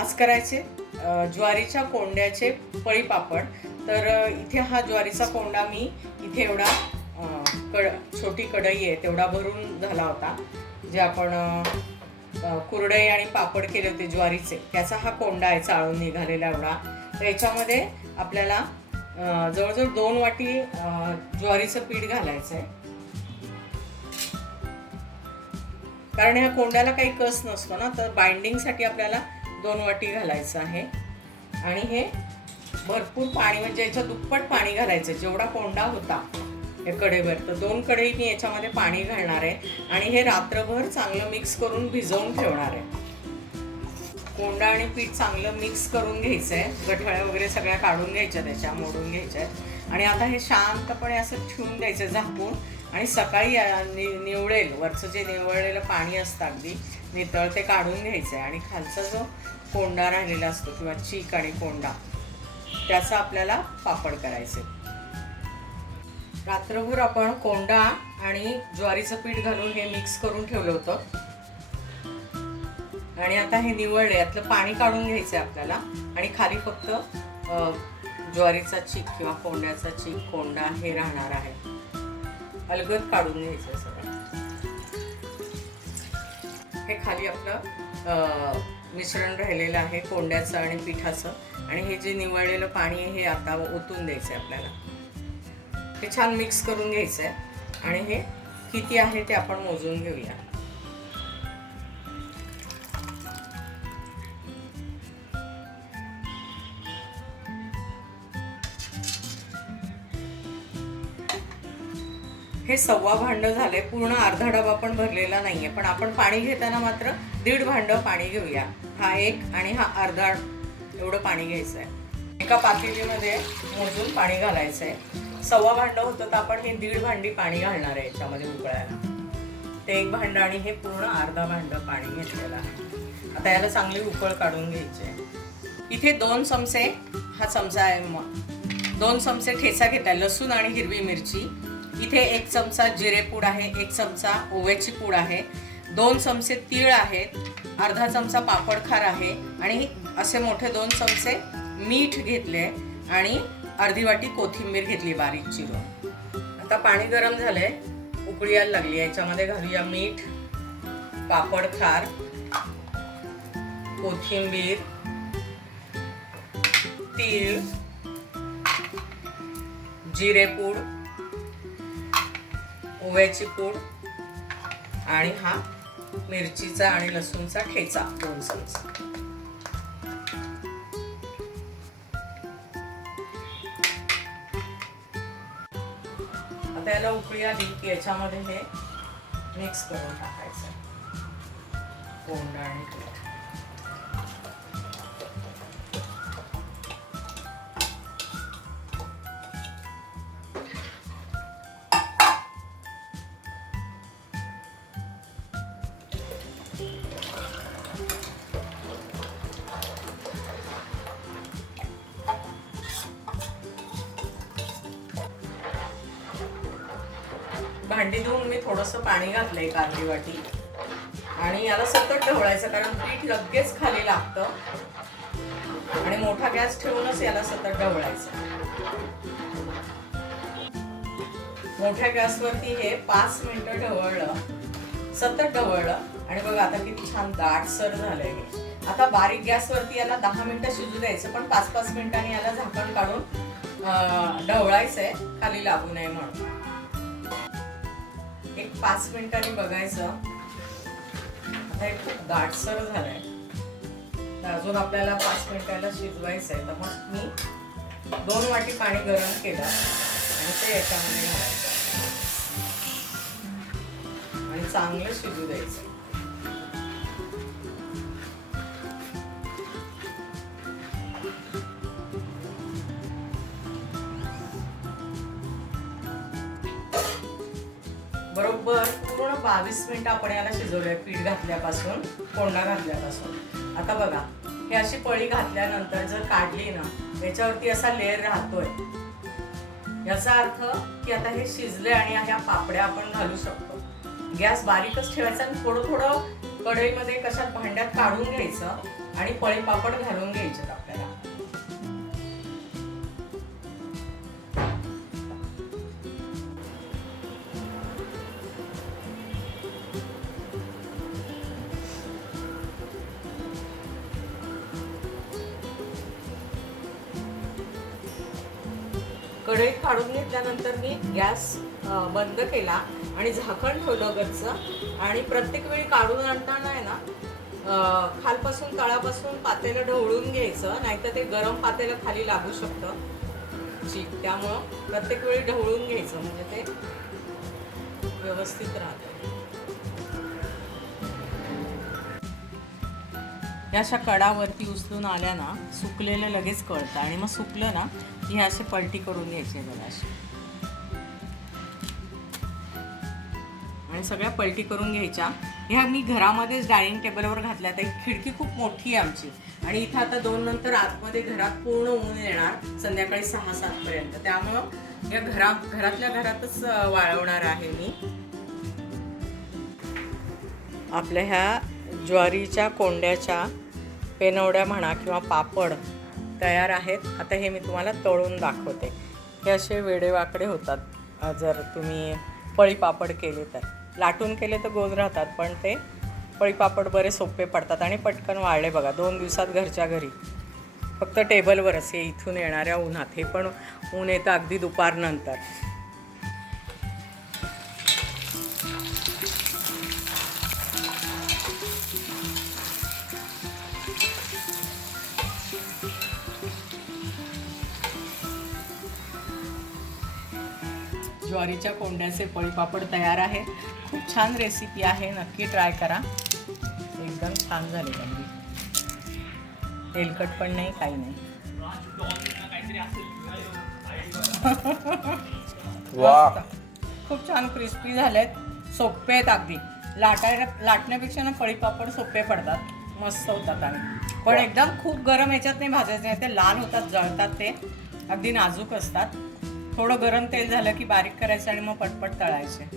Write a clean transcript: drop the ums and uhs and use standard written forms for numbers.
आज करायचे ज्वारीच्या कोंड्याचे पळी पापड. तर इथे हा ज्वारीचा कोंडा मी इथे एवढा छोटी कढई आहे तेवढा भरून झाला होता, जे आपण कुरडई आणि पापड केले होते ज्वारीचे, त्याचा हा कोंडा आहे चाळून निघालेला एवढा. तर याच्यामध्ये आपल्याला जवळजवळ 2 वाटी ज्वारीचं पीठ घालायचं आहे, कारण ह्या कोंड्याला काही कस नसतो ना, तर बाइंडिंगसाठी आपल्याला 2 वाटी घालायचं आहे. आणि हे भरपूर पाणी, म्हणजे याच्या दुप्पट पाणी घालायचं जेवढा कोंडा होता या कढईवर. तर 2 कढई मी याच्यामध्ये पाणी घालणार आहे आणि हे रात्रभर चांगलं मिक्स करून भिजवून ठेवणार आहे. कोंडा आणि पीठ चांगलं मिक्स करून घ्यायचं आहे, गठळ्या वगैरे सगळ्या काढून घ्यायच्या, त्याच्या मोडून घ्यायच्या आहेत. आणि आता हे शांतपणे असं ठेवून द्यायचं झाकून. आणि सकाळी निवळेल, वरचं जे निवळलेलं पाणी असतं अगदी नितळ, ते काढून घ्यायचं आहे. आणि खालचा जो कोंडा राहिलेला असतो किंवा चीक आणि कोंडा, त्याचा आपल्याला पापड करायचे. रात्रभर आपण कोंडा आणि ज्वारीचं पीठ घालून हे मिक्स करून ठेवलं होतं. आणि आता हे निवळले, यातलं पाणी काढून घ्यायचं आहे आपल्याला. आणि खाली फक्त ज्वारीचा चीक किंवा कोंड्याचा चीक, कोंडा हे राहणार आहे, अलगद काढून घ्यायचं सगळं. हे खाली आपलं मिश्रण राहिलेलं आहे कोंड्याचं आणि पिठाचं. आणि हे जे निवळलेलं पाणी आहे हे आता ओतून द्यायचं आहे आपल्याला. हे छान मिक्स करून घ्यायचं आहे. आणि हे किती आहे ते आपण मोजून घेऊया. हे 1.25 भांड झाले, पूर्ण अर्धा डबा पण भरलेला नाहीये, पण आपण पाणी घेताना मात्र 1.5 भांड पाणी घेऊया. हा एक आणि हा अर्धा एवढं पाणी घ्यायचं आहे. एका पातेलीमध्ये मोजून पाणी घालायचं आहे. 1.25 भांड होतं तर आपण हे 1.5 भांडी पाणी घालणार आहे याच्यामध्ये उकळायला. ते 1 भांड आणि हे पूर्ण अर्धा भांड पाणी घेतलेलं आहे. आता याला चांगली उकळ काढून घ्यायची आहे. इथे 2 चमचे, हा चमचा आहे, 2 चमचे ठेचा घेतला लसूण आणि हिरवी मिरची. इथे 1 चमचा जिरेपूड आहे, 1 चमचा ओव्याची पूड आहे, 2 चमचे तीळ आहेत, अर्धा चमचा पापड खार आहे आणि असे मोठे 2 चमचे मीठ घेतले आणि अर्धी वाटी कोथिंबीर घेतली बारीक चिरून. आता पाणी गरम झालंय, उकळी यायला लागली. याच्यामध्ये घालूया मीठ, पापड खार, कोथिंबीर, तीळ, जिरेपूड, ओव्याची पूड आणि हा मिरचीचा आणि लसूणचा ठेचा 2 चमचे. आता याला उकळी आली की याच्यामध्ये हे मिक्स करून टाकायचं कोंडा आणि पीठ. भांडी धुवून मी थोडंसं पाणी घातलंय, 1 अर्धी वाटी. आणि याला सतत ढवळायचं, कारण पीठ लगेच खाली लागतं. आणि मोठा गॅस ठेवूनच याला सतत ढवळायचं. मोठ्या गॅसवरती हे 5 मिनिटं ढवळलं, सतत ढवळलं. आणि बघा आता किती छान दाटसर झालंय हे. आता बारीक गॅसवरती याला 10 मिनिटं शिजू द्यायचं, पण 5-5 मिनिटांनी याला झाकण काढून ढवळायचंय, खाली लागू नये म्हणून. 5 मिनिटांनी बघायचं. आता हे खूप दाटसर झालंय, तर अजून आपल्याला 5 मिनिटाला शिजवायचं आहे. तर मग मी 2 वाटी पाणी गरम केलं आणि ते याच्यामध्ये घालायचं आणि चांगलं शिजू द्यायचं. बरोबर पूर्ण 22 मिनिटं आपण याला शिजवलंय, पीठ घातल्यापासून, कोंडा घातल्यापासून. आता बघा, हे अशी पळी घातल्यानंतर जर काढली ना, याच्यावरती असा लेअर राहतोय, याचा अर्थ की आता हे शिजले आणि ह्या पापड्या आपण घालू शकतो. गॅस बारीकच ठेवायचा आणि थोडं थोडं कढईमध्ये कशात भांड्यात काढून घ्यायचं आणि पळी पापड घालून घ्यायचे आपल्याला. कढईत काढून घेतल्यानंतर मी गॅस बंद केला आणि झाकण ठेवलं गच्च. आणि प्रत्येक वेळी काढून आणताना आहे ना खालपासून तळापासून पातेलं ढवळून घ्यायचं, नाहीतर ते गरम पातेलं खाली लागू शकतं चीक. त्यामुळं प्रत्येक वेळी ढवळून घ्यायचं म्हणजे ते व्यवस्थित राहतं. या अशा कडावरती उचलून आल्या ना सुकलेलं लगेच कळतं. आणि मग सुकलं ना हे असे पलटी करून घ्यायचे बघा असे. आणि सगळ्या पलटी करून घ्यायच्या. ह्या मी घरामध्येच डायनिंग टेबलवर घातल्या. तर खिडकी खूप मोठी आहे आमची आणि इथं आता 2 नंतर आतमध्ये घरात पूर्ण ऊन येणार संध्याकाळी 6-7 पर्यंत. त्यामुळं या घरातल्या घरातच वाळवणार आहे मी. आपल्या ह्या ज्वारीच्या कोंड्याच्या पेनवड्या म्हणा किंवा पापड तयार आहेत. आता हे मी तुम्हाला तळून दाखवते. हे असे वेडेवाकडे होतात जर तुम्ही पळी पापड केले तर. लाटून केले तर गोल राहतात, पण ते पळी पापड बरे सोपे पडतात आणि पटकन वाळले बघा. 2 दिवसात घरच्या घरी. फक्त टेबलवरच हे इथून येणाऱ्या उन्हात. हे पण ऊन येतं अगदी दुपारनंतर. ज्वारीच्या कोंड्याचे पळीपापड तयार आहे. खूप छान रेसिपी आहे, नक्की ट्राय करा. एकदम छान झाले. त्यांनी तेलकट पण नाही, काही नाही. खूप छान क्रिस्पी झालेत. सोपे आहेत अगदी. लाटण्यापेक्षा ना पळीपापड सोपे पडतात, मस्त होतात. आणि पण एकदम खूप गरम ह्याच्यात नाही भाजायचे नाही, ते लाल होतात, जळतात. ते अगदी नाजूक असतात. थोडं गरम तेल झालं की बारीक करायचं आणि मग पटपट तळायचे.